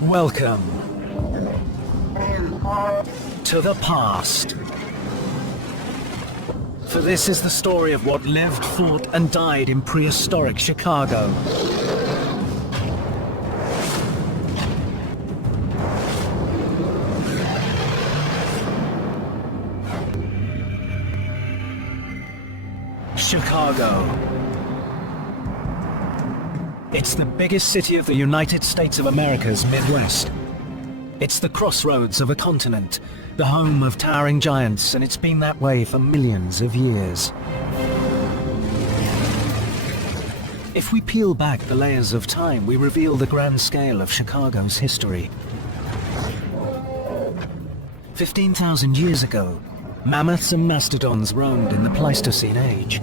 Welcome to the past. For this is the story of what lived, fought, and died in prehistoric Chicago. Chicago. It's the biggest city of the United States of America's Midwest. It's the crossroads of a continent, the home of towering giants, and it's been that way for millions of years. If we peel back the layers of time, we reveal the grand scale of Chicago's history. 15,000 years ago, mammoths and mastodons roamed in the Pleistocene age.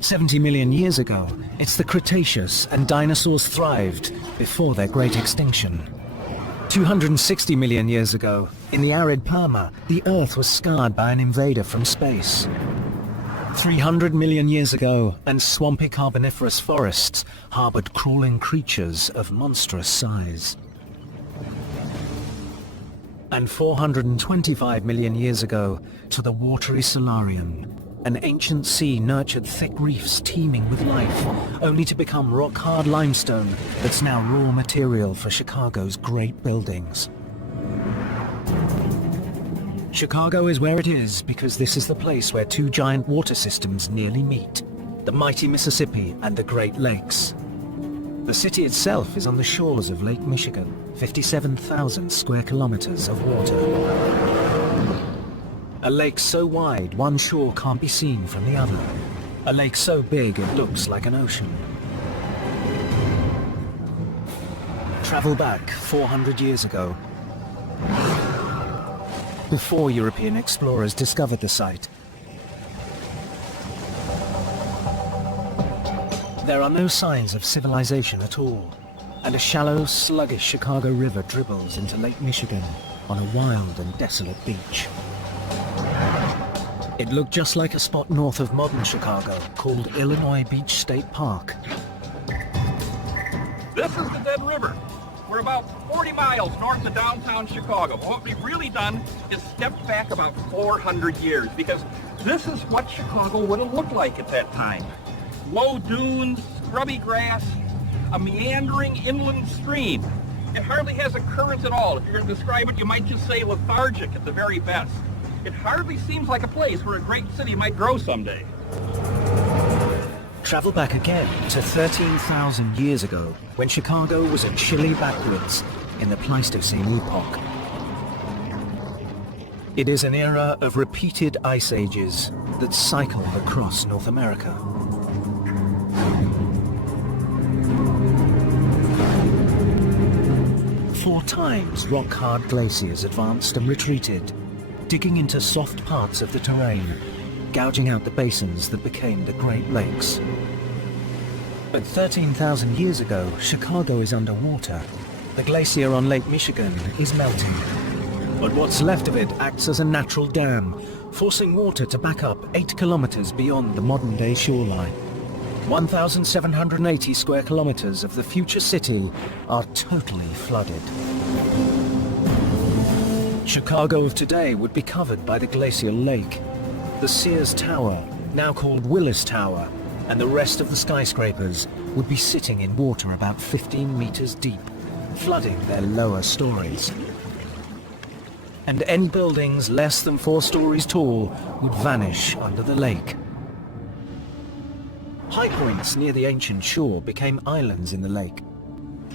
70 million years ago, it's the Cretaceous, and dinosaurs thrived before their great extinction. 260 million years ago, in the arid Perma, the Earth was scarred by an invader from space. 300 million years ago, and swampy Carboniferous forests harbored crawling creatures of monstrous size. And 425 million years ago, to the watery Solarium. An ancient sea nurtured thick reefs teeming with life, only to become rock-hard limestone that's now raw material for Chicago's great buildings. Chicago is where it is because this is the place where two giant water systems nearly meet, the mighty Mississippi and the Great Lakes. The city itself is on the shores of Lake Michigan, 57,000 square kilometers of water. A lake so wide, one shore can't be seen from the other. A lake so big it looks like an ocean. Travel back 400 years ago, before European explorers discovered the site. There are no signs of civilization at all, and a shallow, sluggish Chicago River dribbles into Lake Michigan on a wild and desolate beach. It looked just like a spot north of modern Chicago called Illinois Beach State Park. This is the Dead River. We're about 40 miles north of downtown Chicago. But what we've really done is stepped back about 400 years because this is what Chicago would have looked like at that time. Low dunes, scrubby grass, a meandering inland stream. It hardly has a current at all. If you're going to describe it, you might just say lethargic at the very best. It hardly seems like a place where a great city might grow someday. Travel back again to 13,000 years ago, when Chicago was a chilly backwoods in the Pleistocene epoch. It is an era of repeated ice ages that cycle across North America. Four times rock-hard glaciers advanced and retreated, digging into soft parts of the terrain, gouging out the basins that became the Great Lakes. But 13,000 years ago, Chicago is underwater. The glacier on Lake Michigan is melting. But what's left of it acts as a natural dam, forcing water to back up 8 kilometers beyond the modern-day shoreline. 1,780 square kilometers of the future city are totally flooded. Chicago of today would be covered by the glacial lake. The Sears Tower, now called Willis Tower, and the rest of the skyscrapers would be sitting in water about 15 meters deep, flooding their lower stories. And any buildings less than 4 stories tall would vanish under the lake. High points near the ancient shore became islands in the lake.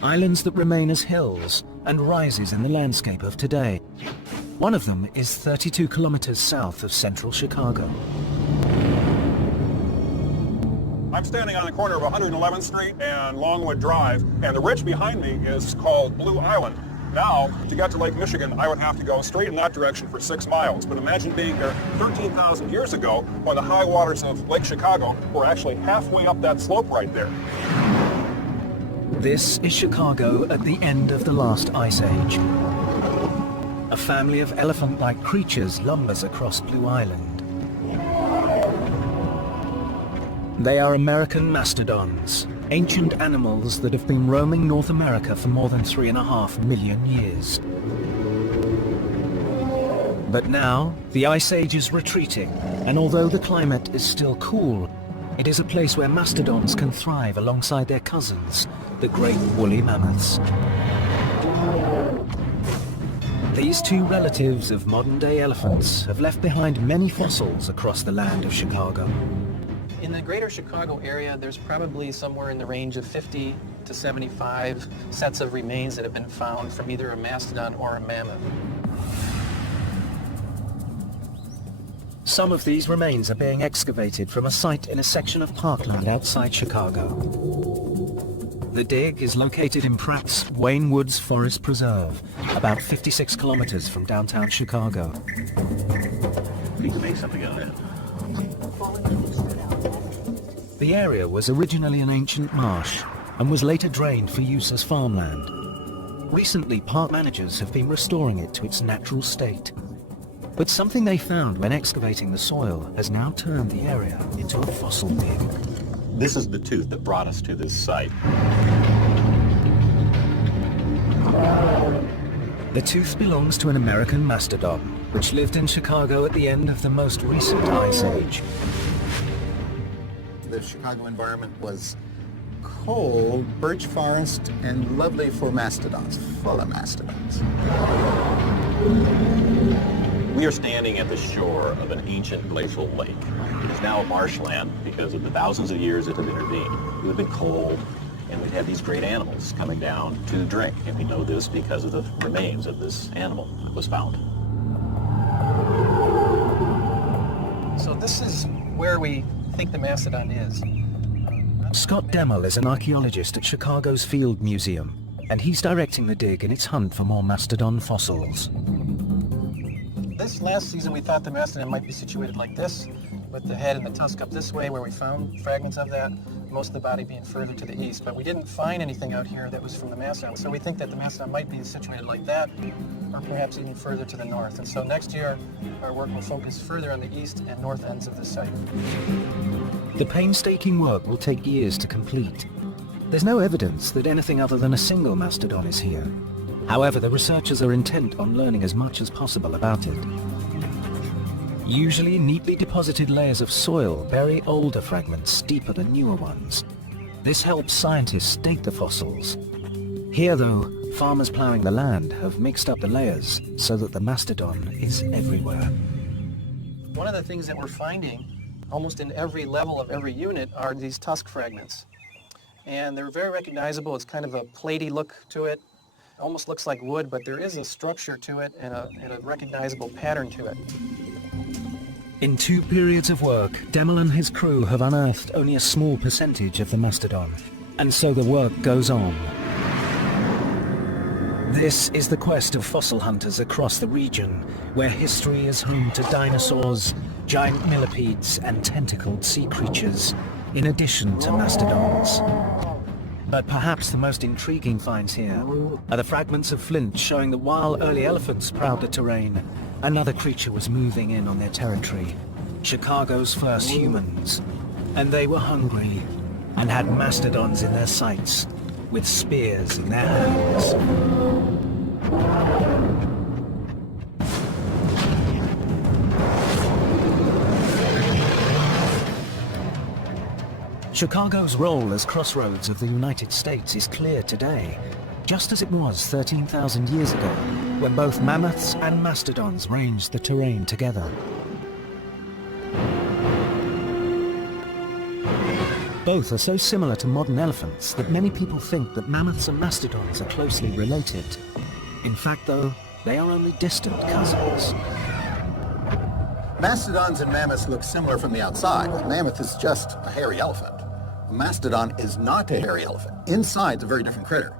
Islands that remain as hills and rises in the landscape of today. One of them is 32 kilometers south of central Chicago. I'm standing on the corner of 111th Street and Longwood Drive, and the ridge behind me is called Blue Island. Now, to get to Lake Michigan, I would have to go straight in that direction for 6 miles. But imagine being there 13,000 years ago when the high waters of Lake Chicago were actually halfway up that slope right there. This is Chicago at the end of the last ice age. A family of elephant-like creatures lumbers across Blue Island. They are American mastodons, ancient animals that have been roaming North America for more than 3.5 million years. But now, the Ice Age is retreating, and although the climate is still cool, it is a place where mastodons can thrive alongside their cousins, the great woolly mammoths. These two relatives of modern-day elephants have left behind many fossils across the land of Chicago. In the greater Chicago area, there's probably somewhere in the range of 50 to 75 sets of remains that have been found from either a mastodon or a mammoth. Some of these remains are being excavated from a site in a section of parkland outside Chicago. The dig is located in Pratt's Wayne Woods Forest Preserve, about 56 kilometers from downtown Chicago. We can make something out of it. The area was originally an ancient marsh and was later drained for use as farmland. Recently, park managers have been restoring it to its natural state. But something they found when excavating the soil has now turned the area into a fossil dig. This is the tooth that brought us to this site. The tooth belongs to an American mastodon, which lived in Chicago at the end of the most recent Ice Age. The Chicago environment was cold, birch forest, and lovely for mastodons, full of mastodons. We are standing at the shore of an ancient glacial lake. It is now a marshland because of the thousands of years that have intervened. It would have been cold, and we'd had these great animals coming down to drink. And we know this because of the remains of this animal that was found. So this is where we think the mastodon is. Scott Demmel is an archaeologist at Chicago's Field Museum, and he's directing the dig in its hunt for more mastodon fossils. This last season we thought the mastodon might be situated like this, with the head and the tusk up this way where we found fragments of that, most of the body being further to the east. But we didn't find anything out here that was from the mastodon, so we think that the mastodon might be situated like that, or perhaps even further to the north. And so next year our work will focus further on the east and north ends of the site. The painstaking work will take years to complete. There's no evidence that anything other than a single mastodon is here. However, the researchers are intent on learning as much as possible about it. Usually, neatly deposited layers of soil bury older fragments deeper than newer ones. This helps scientists date the fossils. Here, though, farmers plowing the land have mixed up the layers so that the mastodon is everywhere. One of the things that we're finding almost in every level of every unit are these tusk fragments. And they're very recognizable. It's kind of a platy look to it. Almost looks like wood, but there is a structure to it and a recognizable pattern to it. In 2 periods of work, Demmel and his crew have unearthed only a small percentage of the mastodon, and so the work goes on. This is the quest of fossil hunters across the region, where history is home to dinosaurs, giant millipedes, and tentacled sea creatures, in addition to mastodons. But perhaps the most intriguing finds here are the fragments of flint showing that while early elephants prowled the terrain, another creature was moving in on their territory, Chicago's first humans. And they were hungry and had mastodons in their sights, with spears in their hands. Chicago's role as crossroads of the United States is clear today, just as it was 13,000 years ago, when both mammoths and mastodons ranged the terrain together. Both are so similar to modern elephants that many people think that mammoths and mastodons are closely related. In fact, though, they are only distant cousins. Mastodons and mammoths look similar from the outside. A mammoth is just a hairy elephant. A mastodon is not a hairy elephant. Inside, it's a very different critter.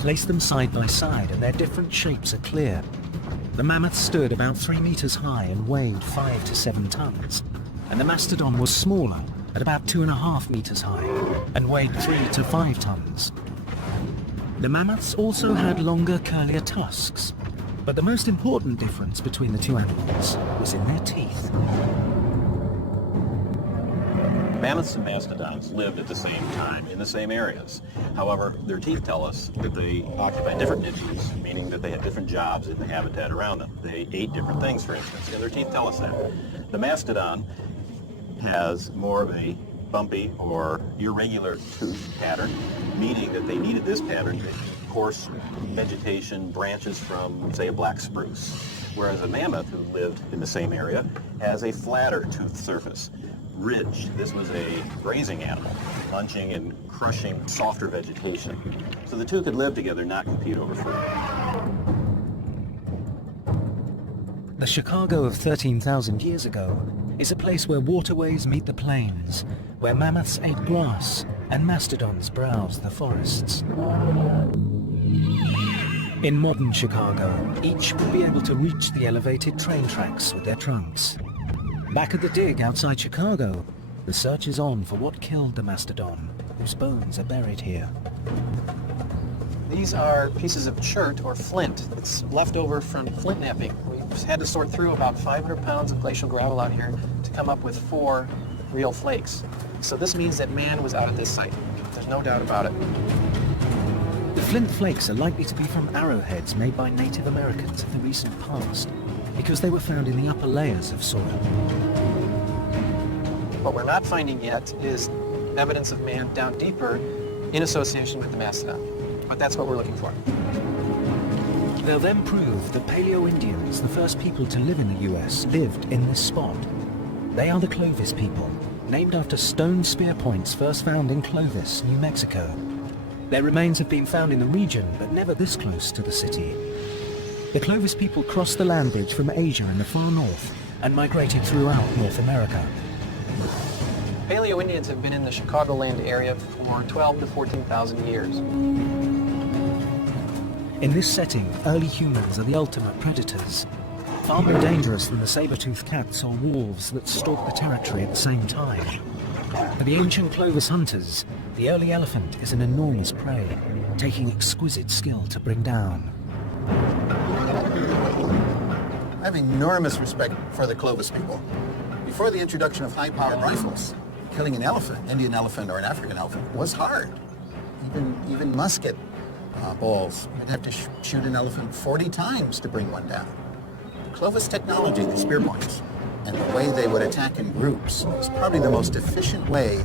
Place them side by side and their different shapes are clear. The mammoth stood about 3 meters high and weighed 5 to 7 tons, and the mastodon was smaller, at about 2.5 meters high, and weighed 3 to 5 tons. The mammoths also had longer, curlier tusks, but the most important difference between the two animals was in their teeth. Mammoths and mastodons lived at the same time in the same areas. However, their teeth tell us that they occupy different niches, meaning that they had different jobs in the habitat around them. They ate different things, for instance, and their teeth tell us that. The mastodon has more of a bumpy or irregular tooth pattern, meaning that they needed this pattern to coarse vegetation, branches from, say, a black spruce. Whereas a mammoth who lived in the same area has a flatter tooth surface. Ridged. This was a grazing animal, munching and crushing softer vegetation. So the two could live together, not compete over food. The Chicago of 13,000 years ago is a place where waterways meet the plains, where mammoths ate grass and mastodons browsed the forests. In modern Chicago, each would be able to reach the elevated train tracks with their trunks. Back at the dig outside Chicago, the search is on for what killed the mastodon, whose bones are buried here. These are pieces of chert or flint. It's left over from flint knapping. We've had to sort through about 500 pounds of glacial gravel out here to come up with 4 real flakes. So this means that man was out at this site. There's no doubt about it. The flint flakes are likely to be from arrowheads made by Native Americans of the recent past, because they were found in the upper layers of soil. What we're not finding yet is evidence of man down deeper in association with the mastodon. But that's what we're looking for. They'll then prove that Paleo-Indians, the first people to live in the US, lived in this spot. They are the Clovis people, named after stone spear points first found in Clovis, New Mexico. Their remains have been found in the region, but never this close to the city. The Clovis people crossed the land bridge from Asia in the far north and migrated throughout North America. Paleo-Indians have been in the Chicagoland area for 12 to 14,000 years. In this setting, early humans are the ultimate predators, far more dangerous than the saber-toothed cats or wolves that stalk the territory at the same time. For the ancient Clovis hunters, the early elephant is an enormous prey, taking exquisite skill to bring down. I have enormous respect for the Clovis people. Before the introduction of high-powered rifles, killing an elephant, Indian elephant or an African elephant, was hard. Even musket balls, you'd have to shoot an elephant 40 times to bring one down. The Clovis technology, the spear points, and the way they would attack in groups was probably the most efficient way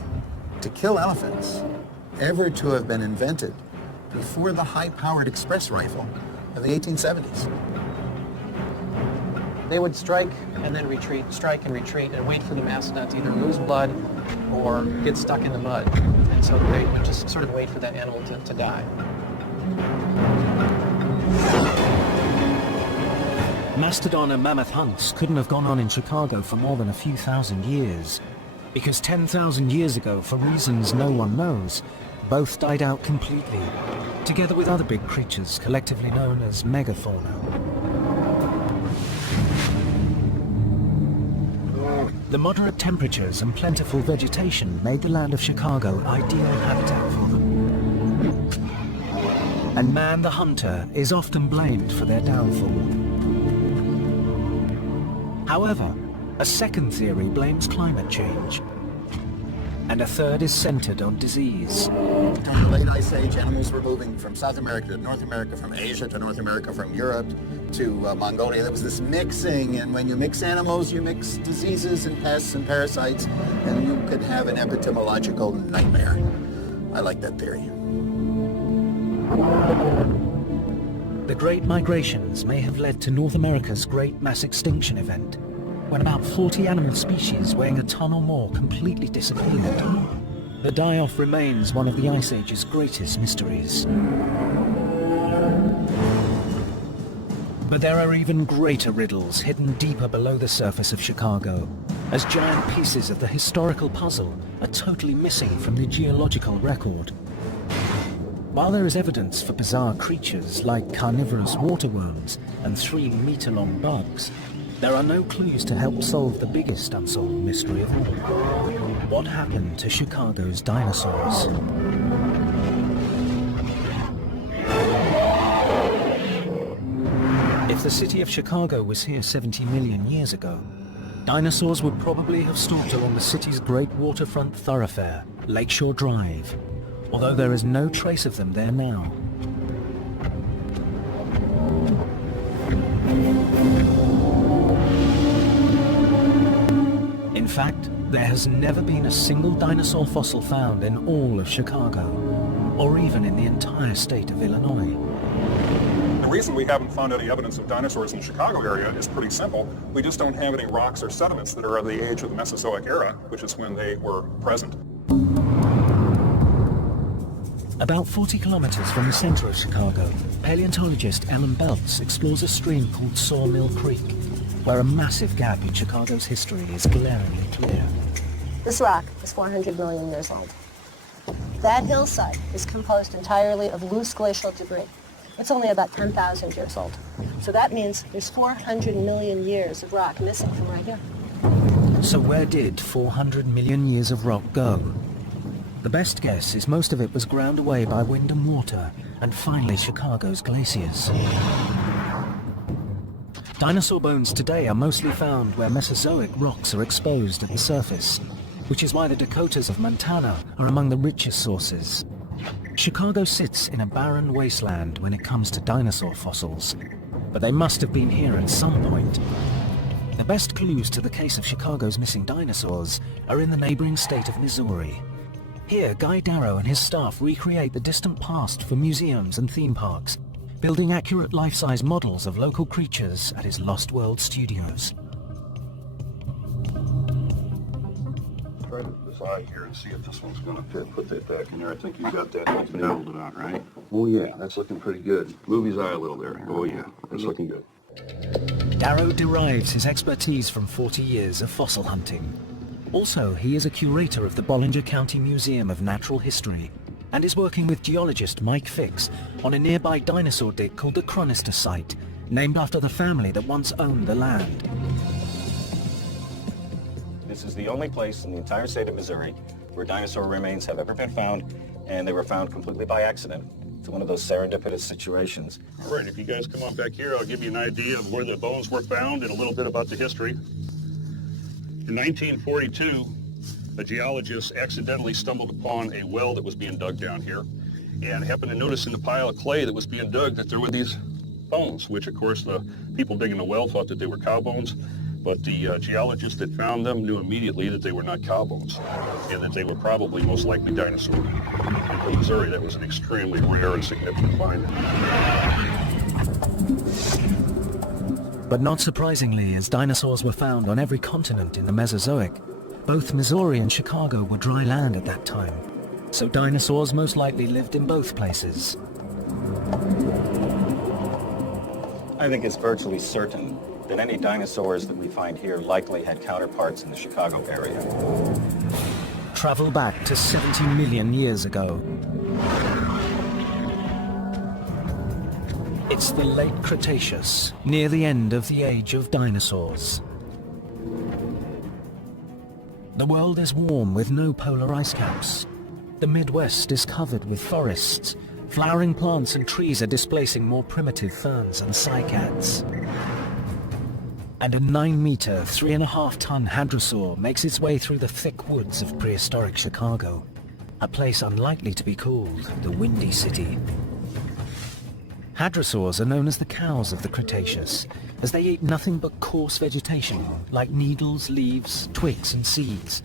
to kill elephants ever to have been invented before the high-powered express rifle of the 1870s. They would strike and then retreat, strike and retreat, and wait for the mastodon to either lose blood or get stuck in the mud. And so they would just sort of wait for that animal to die. Mastodon and mammoth hunts couldn't have gone on in Chicago for more than a few thousand years, because 10,000 years ago, for reasons no one knows, both died out completely, together with other big creatures collectively known as megafauna. The moderate temperatures and plentiful vegetation made the land of Chicago ideal habitat for them. And man the hunter is often blamed for their downfall. However, a second theory blames climate change, and a third is centered on disease. During the late Ice Age, animals were moving from South America to North America, from Asia to North America, from Europe to Mongolia. There was this mixing, and when you mix animals, you mix diseases and pests and parasites, and you could have an epidemiological nightmare. I like that theory. The Great Migrations may have led to North America's Great Mass Extinction event, when about 40 animal species weighing a ton or more completely disappeared. The die-off remains one of the Ice Age's greatest mysteries. But there are even greater riddles hidden deeper below the surface of Chicago, as giant pieces of the historical puzzle are totally missing from the geological record. While there is evidence for bizarre creatures like carnivorous waterworms and 3-meter-long bugs, there are no clues to help solve the biggest unsolved mystery of all. What happened to Chicago's dinosaurs? If the city of Chicago was here 70 million years ago, Dinosaurs would probably have stalked along the city's great waterfront thoroughfare, Lakeshore Drive, although there is no trace of them there now. In fact, there has never been a single dinosaur fossil found in all of Chicago, or even in the entire state of Illinois. The reason we haven't found any evidence of dinosaurs in the Chicago area is pretty simple. We just don't have any rocks or sediments that are of the age of the Mesozoic era, which is when they were present. About 40 kilometers from the center of Chicago, paleontologist Ellen Belts explores a stream called Sawmill Creek, where a massive gap in Chicago's history is glaringly clear. This rock is 400 million years old. That hillside is composed entirely of loose glacial debris. It's only about 10,000 years old. So that means there's 400 million years of rock missing from right here. So where did 400 million years of rock go? The best guess is most of it was ground away by wind and water, and finally Chicago's glaciers. Dinosaur bones today are mostly found where Mesozoic rocks are exposed at the surface, which is why the Dakotas of Montana are among the richest sources. Chicago sits in a barren wasteland when it comes to dinosaur fossils, but they must have been here at some point. The best clues to the case of Chicago's missing dinosaurs are in the neighboring state of Missouri. Here, Guy Darrow and his staff recreate the distant past for museums and theme parks, building accurate life-size models of local creatures at his Lost World studios. Try to design here and see if this one's going to fit. Put that back in there. I think you got that nailed it on, right? Oh yeah, that's looking pretty good. Move his eye a little there. Oh yeah, that's looking good. Darrow derives his expertise from 40 years of fossil hunting. Also, he is a curator of the Bollinger County Museum of Natural History and is working with geologist Mike Fix on a nearby dinosaur dig called the Cronister Site, named after the family that once owned the land. This is the only place in the entire state of Missouri where dinosaur remains have ever been found, and they were found completely by accident. It's one of those serendipitous situations. All right, if you guys come on back here, I'll give you an idea of where the bones were found and a little bit about the history. In 1942, a geologist accidentally stumbled upon a well that was being dug down here and happened to notice in the pile of clay that was being dug that there were these bones, which of course the people digging the well thought that they were cow bones, but the geologist that found them knew immediately that they were not cow bones and that they were probably most likely dinosaur. In Missouri, that was an extremely rare and significant find. But not surprisingly, as dinosaurs were found on every continent in the Mesozoic, both Missouri and Chicago were dry land at that time, so dinosaurs most likely lived in both places. I think it's virtually certain that any dinosaurs that we find here likely had counterparts in the Chicago area. Travel back to 70 million years ago. It's the late Cretaceous, near the end of the age of dinosaurs. The world is warm with no polar ice caps. The Midwest is covered with forests. Flowering plants and trees are displacing more primitive ferns and cycads. And a 9-meter, 3.5-ton hadrosaur makes its way through the thick woods of prehistoric Chicago, a place unlikely to be called the Windy City. Hadrosaurs are known as the cows of the Cretaceous, as they eat nothing but coarse vegetation, like needles, leaves, twigs and seeds,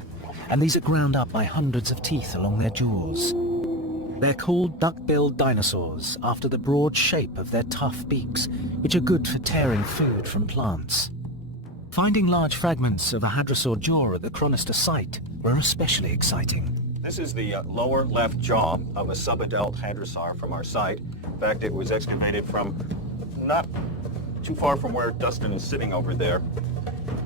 and these are ground up by hundreds of teeth along their jaws. They're called duck-billed dinosaurs after the broad shape of their tough beaks, which are good for tearing food from plants. Finding large fragments of a hadrosaur jaw at the Cronister site were especially exciting. This is the lower left jaw of a subadult hadrosaur from our site. In fact, it was excavated from not too far from where Dustin is sitting over there.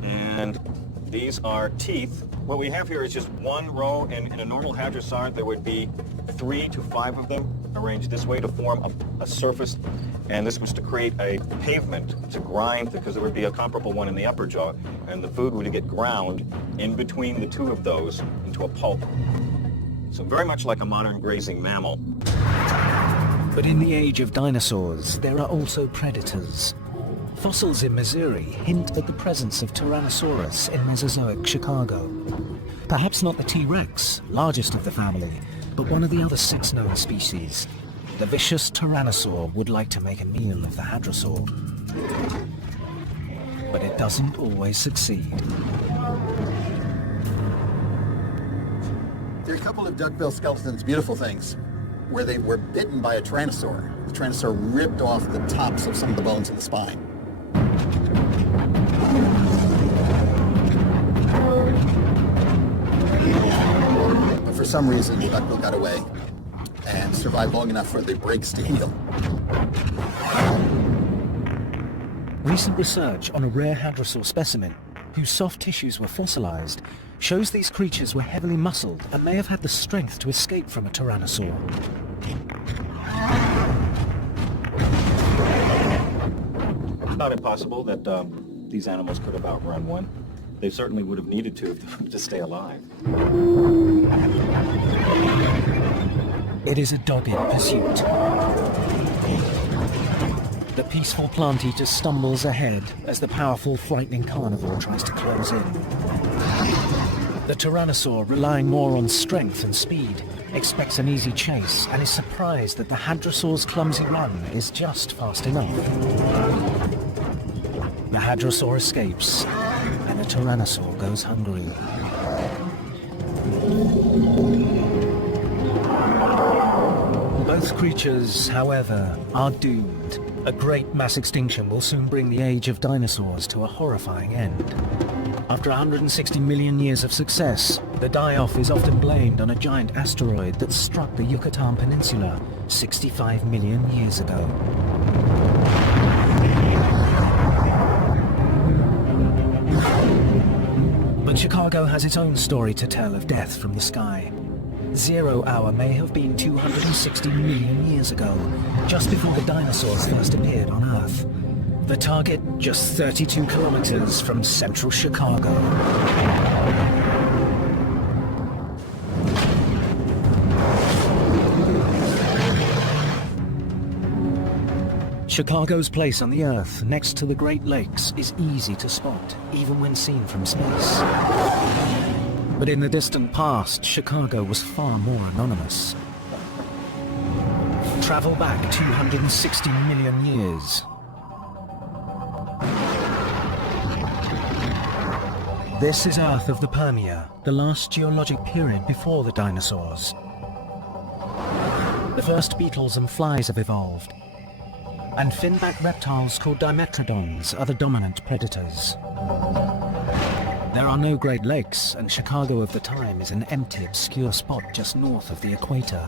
And these are teeth. What we have here is just one row. In a normal hadrosaur, there would be 3 to 5 of them arranged this way to form a surface. And this was to create a pavement to grind, because there would be a comparable one in the upper jaw, and the food would get ground in between the two of those into a pulp. So very much like a modern grazing mammal. But in the age of dinosaurs, there are also predators. Fossils in Missouri hint at the presence of Tyrannosaurus in Mesozoic Chicago. Perhaps not the T-Rex, largest of the family, but one of the other 6 known species. The vicious Tyrannosaur would like to make a meal of the hadrosaur. But it doesn't always succeed. There are a couple of duckbill skeletons, beautiful things, where they were bitten by a tyrannosaur. The tyrannosaur ripped off the tops of some of the bones in the spine. But for some reason, the duckbill got away and survived long enough for the breaks to heal. Recent research on a rare hadrosaur specimen, whose soft tissues were fossilized, shows these creatures were heavily muscled and may have had the strength to escape from a tyrannosaur. It's not impossible that these animals could have outrun one. They certainly would have needed to stay alive. It is a dogged pursuit. The peaceful plant eater stumbles ahead as the powerful, frightening carnivore tries to close in. The tyrannosaur, relying more on strength and speed, expects an easy chase and is surprised that the hadrosaur's clumsy run is just fast enough. The hadrosaur escapes, and the tyrannosaur goes hungry. Both creatures, however, are doomed. A great mass extinction will soon bring the age of dinosaurs to a horrifying end. After 160 million years of success, the die-off is often blamed on a giant asteroid that struck the Yucatan Peninsula 65 million years ago. But Chicago has its own story to tell of death from the sky. 0 hour may have been 260 million years ago, just before the dinosaurs first appeared on Earth. The target, just 32 kilometers from central Chicago. Chicago's place on the Earth, next to the Great Lakes, is easy to spot, even when seen from space. But in the distant past, Chicago was far more anonymous. Travel back 260 million years. This is Earth of the Permia, the last geologic period before the dinosaurs. The first beetles and flies have evolved, and fin-backed reptiles called dimetrodons are the dominant predators. There are no Great Lakes, and Chicago of the time is an empty, obscure spot just north of the equator,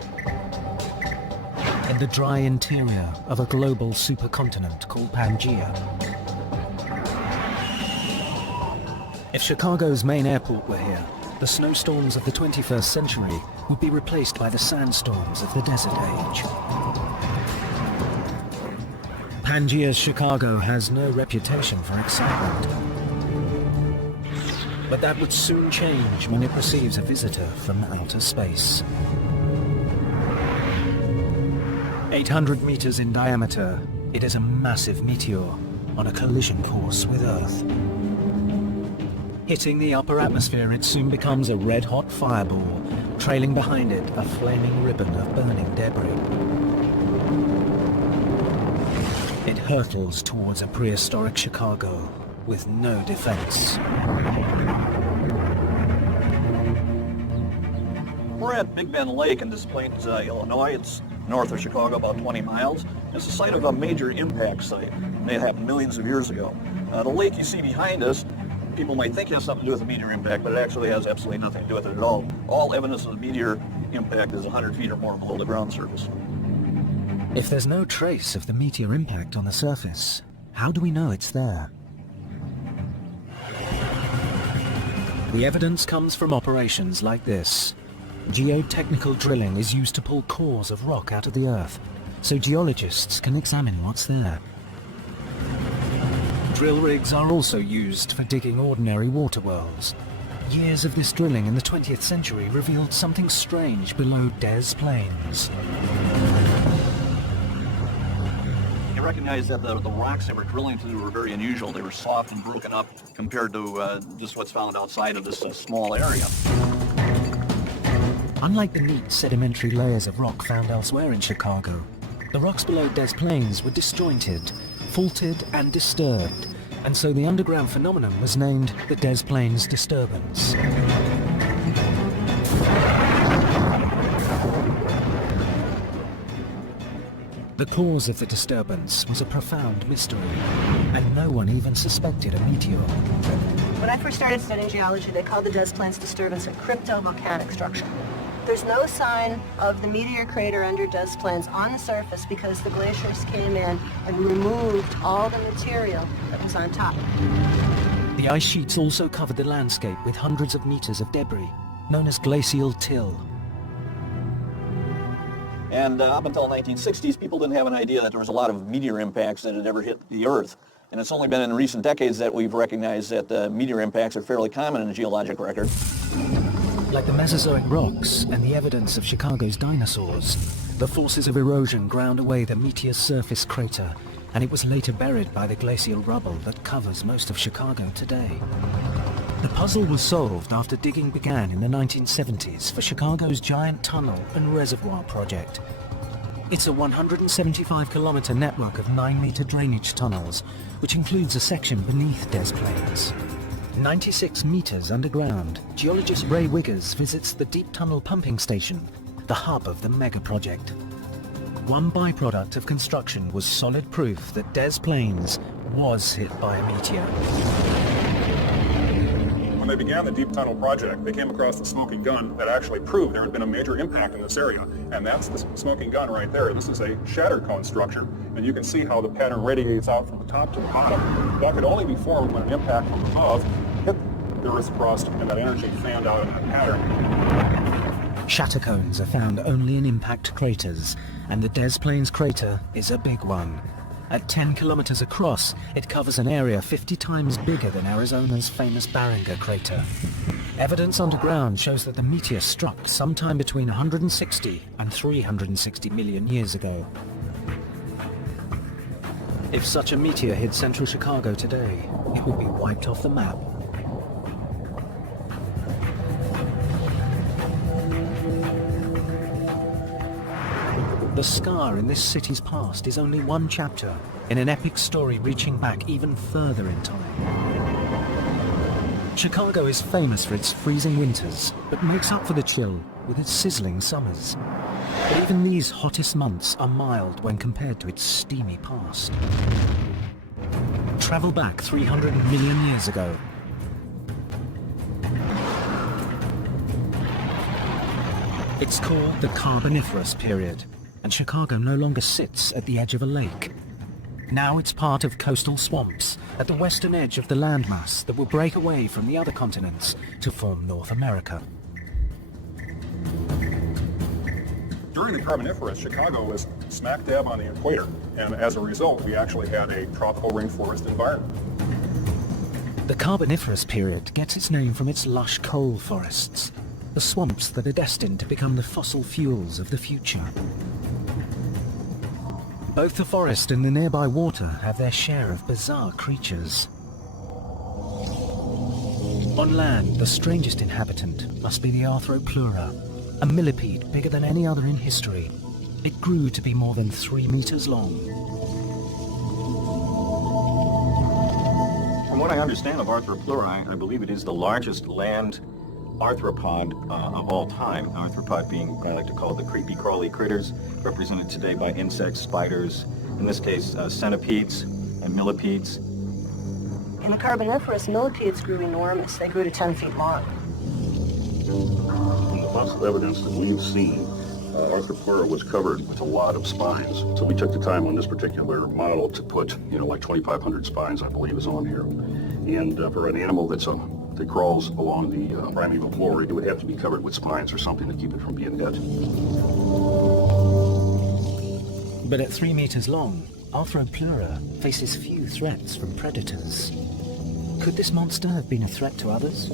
in the dry interior of a global supercontinent called Pangaea. If Chicago's main airport were here, the snowstorms of the 21st century would be replaced by the sandstorms of the desert age. Pangaea's Chicago has no reputation for excitement. But that would soon change when it receives a visitor from outer space. 800 meters in diameter, it is a massive meteor on a collision course with Earth. Hitting the upper atmosphere, it soon becomes a red-hot fireball, trailing behind it a flaming ribbon of burning debris. It hurtles towards a prehistoric Chicago with no defense. We're at Big Bend Lake in Des Plaines, Illinois. It's north of Chicago, about 20 miles. It's the site of a major impact site. It happened millions of years ago. The lake you see behind us, people might think it has something to do with a meteor impact, but it actually has absolutely nothing to do with it at all. All evidence of the meteor impact is 100 feet or more below the ground surface. If there's no trace of the meteor impact on the surface, how do we know it's there? The evidence comes from operations like this. Geotechnical drilling is used to pull cores of rock out of the earth, so geologists can examine what's there. Drill rigs are also used for digging ordinary water wells. Years of this drilling in the 20th century revealed something strange below Des Plaines. You recognized that the rocks they were drilling through were very unusual. They were soft and broken up compared to just what's found outside of this small area. Unlike the neat sedimentary layers of rock found elsewhere in Chicago, the rocks below Des Plaines were disjointed, faulted and disturbed, and so the underground phenomenon was named the Des Plaines disturbance. The cause of the disturbance was a profound mystery, and no one even suspected a meteor. When I first started studying geology, they called the Des Plaines disturbance a cryptovolcanic structure. There's no sign of the meteor crater under Des Plaines on the surface because the glaciers came in and removed all the material that was on top. The ice sheets also covered the landscape with hundreds of meters of debris, known as glacial till. And up until the 1960s, people didn't have an idea that there was a lot of meteor impacts that had ever hit the Earth. And it's only been in recent decades that we've recognized that meteor impacts are fairly common in the geologic record. Like the Mesozoic rocks and the evidence of Chicago's dinosaurs, the forces of erosion ground away the meteor's surface crater, and it was later buried by the glacial rubble that covers most of Chicago today. The puzzle was solved after digging began in the 1970s for Chicago's giant tunnel and reservoir project. It's a 175-kilometer network of 9-meter drainage tunnels, which includes a section beneath Des Plaines. 96 meters underground, geologist Ray Wiggers visits the deep tunnel pumping station, the hub of the mega project. One byproduct of construction was solid proof that Des Plaines was hit by a meteor. When they began the Deep Tunnel project, they came across the smoking gun that actually proved there had been a major impact in this area. And that's the smoking gun right there. This is a shatter cone structure, and you can see how the pattern radiates out from the top to the bottom. That could only be formed when an impact from above hit the Earth's crust, and that energy fanned out in that pattern. Shatter cones are found only in impact craters, and the Des Plaines crater is a big one. At 10 kilometers across, it covers an area 50 times bigger than Arizona's famous Barringer crater. Evidence underground shows that the meteor struck sometime between 160 and 360 million years ago. If such a meteor hit central Chicago today, it would be wiped off the map. The scar in this city's past is only one chapter in an epic story reaching back even further in time. Chicago is famous for its freezing winters, but makes up for the chill with its sizzling summers. But even these hottest months are mild when compared to its steamy past. Travel back 300 million years ago. It's called the Carboniferous period, and Chicago no longer sits at the edge of a lake. Now it's part of coastal swamps at the western edge of the landmass that will break away from the other continents to form North America. During the Carboniferous, Chicago was smack dab on the equator, and as a result, we actually had a tropical rainforest environment. The Carboniferous period gets its name from its lush coal forests, the swamps that are destined to become the fossil fuels of the future. Both the forest and the nearby water have their share of bizarre creatures. On land, the strangest inhabitant must be the Arthropleura, a millipede bigger than any other in history. It grew to be more than 3 meters long. From what I understand of Arthropleura, I believe it is the largest land arthropod of all time. Arthropod being, I like to call it the creepy crawly critters, represented today by insects, spiders, in this case centipedes and millipedes. In the Carboniferous, millipedes grew enormous. They grew to 10 feet long. From the fossil evidence that we've seen, Arthropleura was covered with a lot of spines. So we took the time on this particular model to put, like 2,500 spines, I believe, is on here. And for an animal that crawls along the primeval floor, it would have to be covered with spines or something to keep it from being hit. But at 3 meters long, Arthropleura faces few threats from predators. Could this monster have been a threat to others?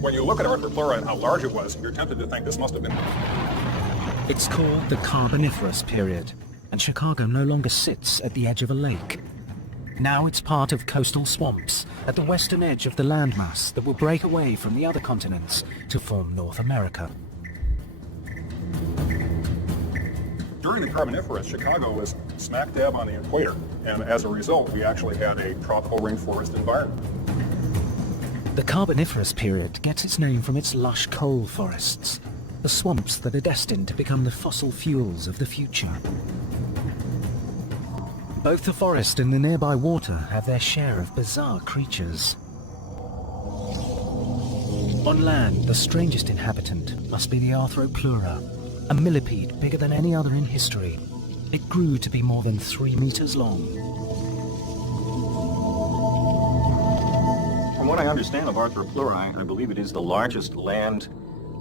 When you look at Arthropleura and how large it was, you're tempted to think this must have been... It's called the Carboniferous period, and Chicago no longer sits at the edge of a lake. Now it's part of coastal swamps at the western edge of the landmass that will break away from the other continents to form North America. During the Carboniferous, Chicago was smack dab on the equator, and as a result, we actually had a tropical rainforest environment. The Carboniferous period gets its name from its lush coal forests, the swamps that are destined to become the fossil fuels of the future. Both the forest and the nearby water have their share of bizarre creatures. On land, the strangest inhabitant must be the Arthropleura, a millipede bigger than any other in history. It grew to be more than 3 meters long. From what I understand of Arthropleura, I believe it is the largest land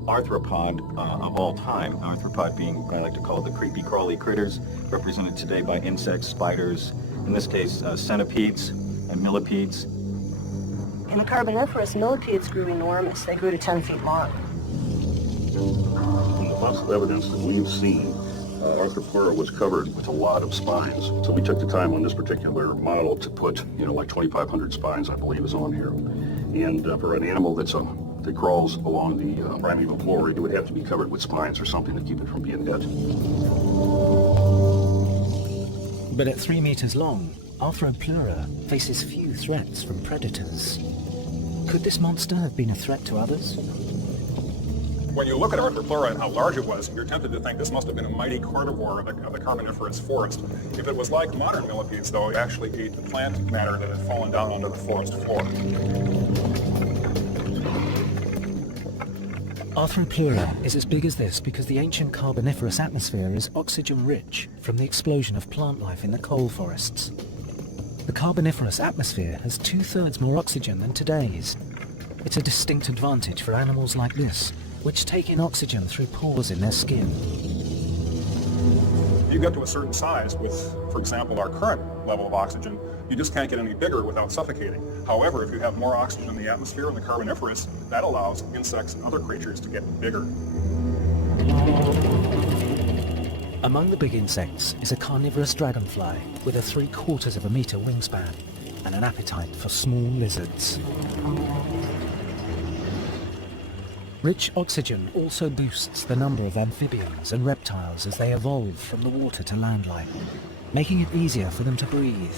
arthropod of all time. Arthropod being, I like to call it, the creepy crawly critters, represented today by insects, spiders, in this case centipedes and millipedes. In the Carboniferous, millipedes grew enormous. They grew to 10 feet long. From the fossil evidence that we've seen, Arthropleura was covered with a lot of spines. So we took the time on this particular model to put, like 2,500 spines, I believe, is on here. And for an animal that crawls along the primeval floor, it would have to be covered with spines or something to keep it from being hit. But at 3 meters long, Arthropleura faces few threats from predators. Could this monster have been a threat to others? When you look at Arthropleura and how large it was, you're tempted to think this must have been a mighty carnivore of the Carboniferous forest. If it was like modern millipedes, though, it actually ate the plant matter that had fallen down onto the forest floor. Arthropleura is as big as this because the ancient Carboniferous atmosphere is oxygen-rich from the explosion of plant life in the coal forests. The Carboniferous atmosphere has 2/3 more oxygen than today's. It's a distinct advantage for animals like this, which take in oxygen through pores in their skin. If you get to a certain size with, for example, our current level of oxygen, you just can't get any bigger without suffocating. However, if you have more oxygen in the atmosphere in the Carboniferous, that allows insects and other creatures to get bigger. Among the big insects is a carnivorous dragonfly with a 3/4 of a meter wingspan and an appetite for small lizards. Rich oxygen also boosts the number of amphibians and reptiles as they evolve from the water to land life, making it easier for them to breathe.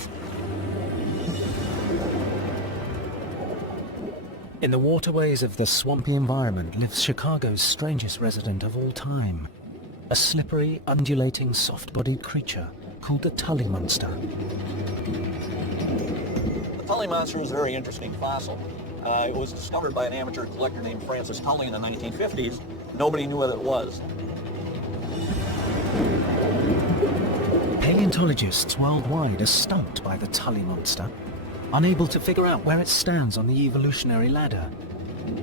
In the waterways of the swampy environment lives Chicago's strangest resident of all time, a slippery, undulating, soft-bodied creature called the Tully monster. The Tully monster is a very interesting fossil. It was discovered by an amateur collector named Francis Tully in the 1950s. Nobody knew what it was. Paleontologists worldwide are stumped by the Tully monster, unable to figure out where it stands on the evolutionary ladder.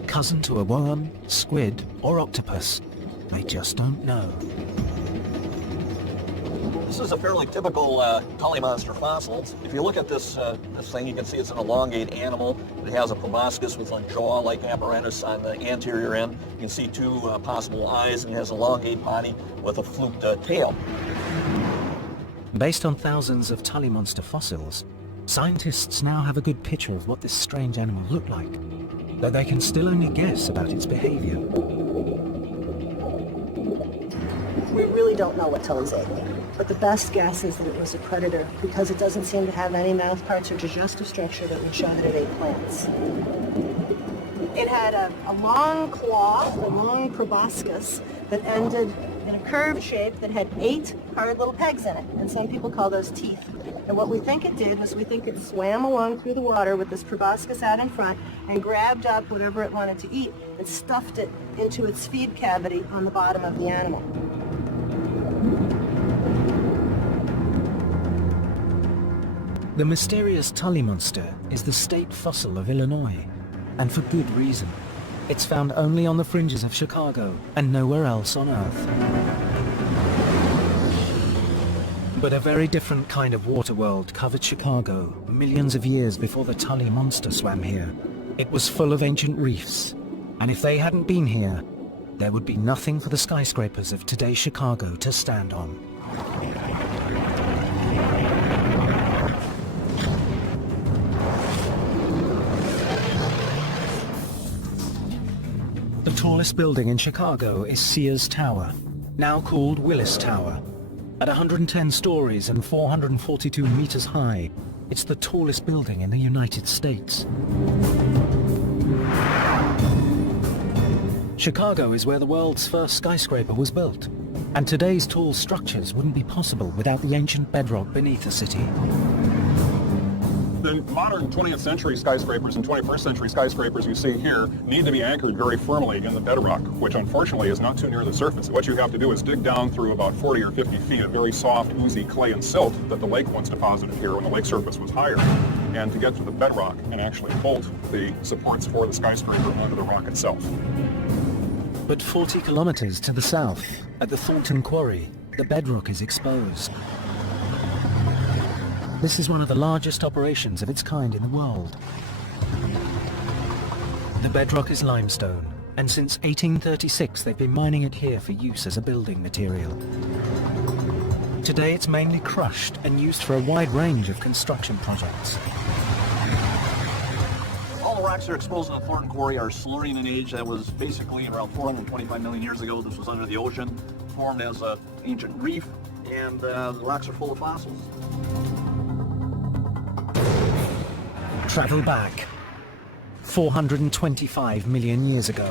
Cousin to a worm, squid, or octopus, they just don't know. This is a fairly typical Tully monster fossil. If you look at this thing, you can see it's an elongate animal. It has a proboscis with a jaw-like apparatus on the anterior end. You can see 2 possible eyes, and it has an elongate body with a fluked tail. Based on thousands of Tully monster fossils, scientists now have a good picture of what this strange animal looked like, though they can still only guess about its behavior. We really don't know what Tully's ate, but the best guess is that it was a predator because it doesn't seem to have any mouth parts or digestive structure that would show that it ate plants. It had a long claw, a long proboscis that ended in a curved shape that had 8 hard little pegs in it, and some people call those teeth. And what we think it did was we think it swam along through the water with this proboscis out in front and grabbed up whatever it wanted to eat and stuffed it into its feed cavity on the bottom of the animal. The mysterious Tully monster is the state fossil of Illinois, and for good reason. It's found only on the fringes of Chicago and nowhere else on Earth. But a very different kind of water world covered Chicago millions of years before the Tully monster swam here. It was full of ancient reefs, and if they hadn't been here, there would be nothing for the skyscrapers of today's Chicago to stand on. tallest building in Chicago is Sears Tower, now called Willis Tower. At 110 stories and 442 meters high, it's the tallest building in the United States. Chicago is where the world's first skyscraper was built, and today's tall structures wouldn't be possible without the ancient bedrock beneath the city. The modern 20th century skyscrapers and 21st century skyscrapers you see here need to be anchored very firmly in the bedrock, which unfortunately is not too near the surface. What you have to do is dig down through about 40 or 50 feet of very soft, oozy clay and silt that the lake once deposited here when the lake surface was higher, and to get to the bedrock and actually bolt the supports for the skyscraper onto the rock itself. But 40 kilometers to the south, at the Thornton Quarry, the bedrock is exposed. This is one of the largest operations of its kind in the world. The bedrock is limestone, and since 1836 they've been mining it here for use as a building material. Today it's mainly crushed and used for a wide range of construction projects. All the rocks that are exposed in the Thornton Quarry are Silurian in age. That was basically around 425 million years ago. This was under the ocean, formed as an ancient reef, and the rocks are full of fossils. Travel back 425 million years ago.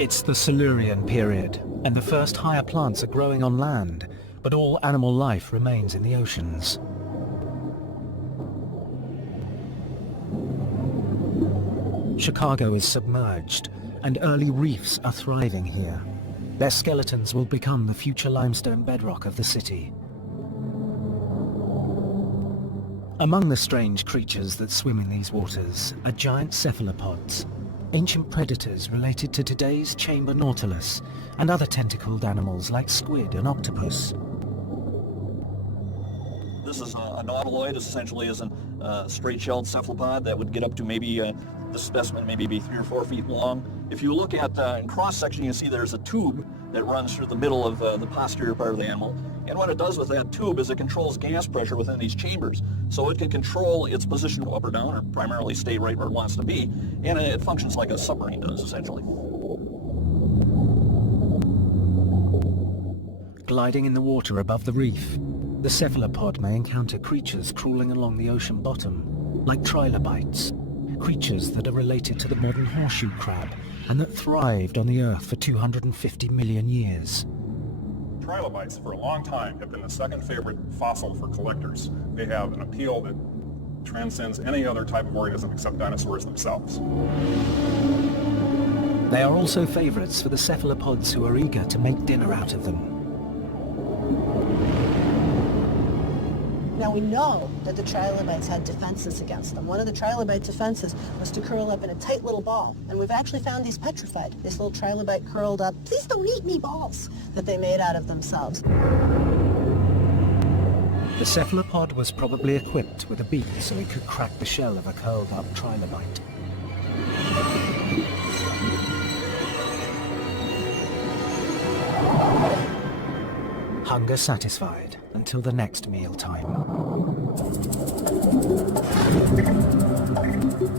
It's the Silurian period, and the first higher plants are growing on land, but all animal life remains in the oceans. Chicago is submerged, and early reefs are thriving here. Their skeletons will become the future limestone bedrock of the city. Among the strange creatures that swim in these waters are giant cephalopods, ancient predators related to today's chamber nautilus, and other tentacled animals like squid and octopus. This is a nautiloid. This essentially is a straight-shelled cephalopod that would get up to maybe, the specimen maybe be 3 or 4 feet long. If you look at in cross-section, you see there's a tube that runs through the middle of the posterior part of the animal. And what it does with that tube is it controls gas pressure within these chambers. So it can control its position up or down, or primarily stay right where it wants to be. And it functions like a submarine does, essentially. Gliding in the water above the reef, the cephalopod may encounter creatures crawling along the ocean bottom, like trilobites, creatures that are related to the modern horseshoe crab and that thrived on the Earth for 250 million years. Trilobites, for a long time, have been the second favorite fossil for collectors. They have an appeal that transcends any other type of organism except dinosaurs themselves. They are also favorites for the cephalopods who are eager to make dinner out of them. Now we know that the trilobites had defenses against them. One of the trilobite defenses was to curl up in a tight little ball. And we've actually found these petrified, this little trilobite curled up, please don't eat me balls, that they made out of themselves. The cephalopod was probably equipped with a beak so it could crack the shell of a curled up trilobite. Hunger satisfied until the next mealtime.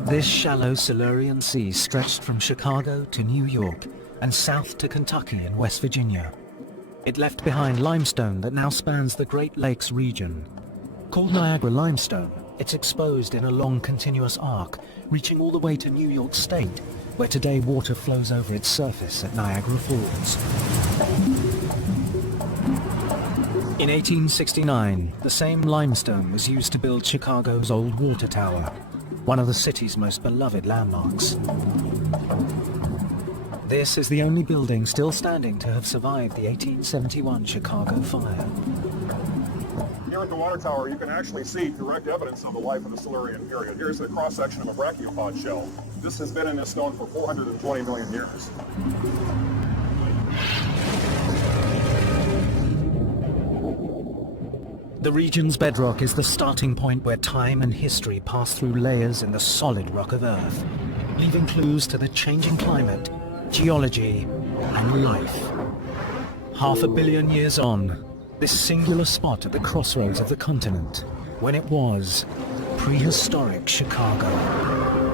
This shallow Silurian sea stretched from Chicago to New York and south to Kentucky and West Virginia. It left behind limestone that now spans the Great Lakes region. Called Niagara limestone, it's exposed in a long continuous arc, reaching all the way to New York State, where today water flows over its surface at Niagara Falls. In 1869, the same limestone was used to build Chicago's old water tower, one of the city's most beloved landmarks. This is the only building still standing to have survived the 1871 Chicago fire. Here at the water tower, you can actually see direct evidence of the life of the Silurian period. Here's a cross-section of a brachiopod shell. This has been in this stone for 420 million years. The region's bedrock is the starting point where time and history pass through layers in the solid rock of Earth, leaving clues to the changing climate, geology, and life. 500 million years on, this singular spot at the crossroads of the continent, when it was prehistoric Chicago.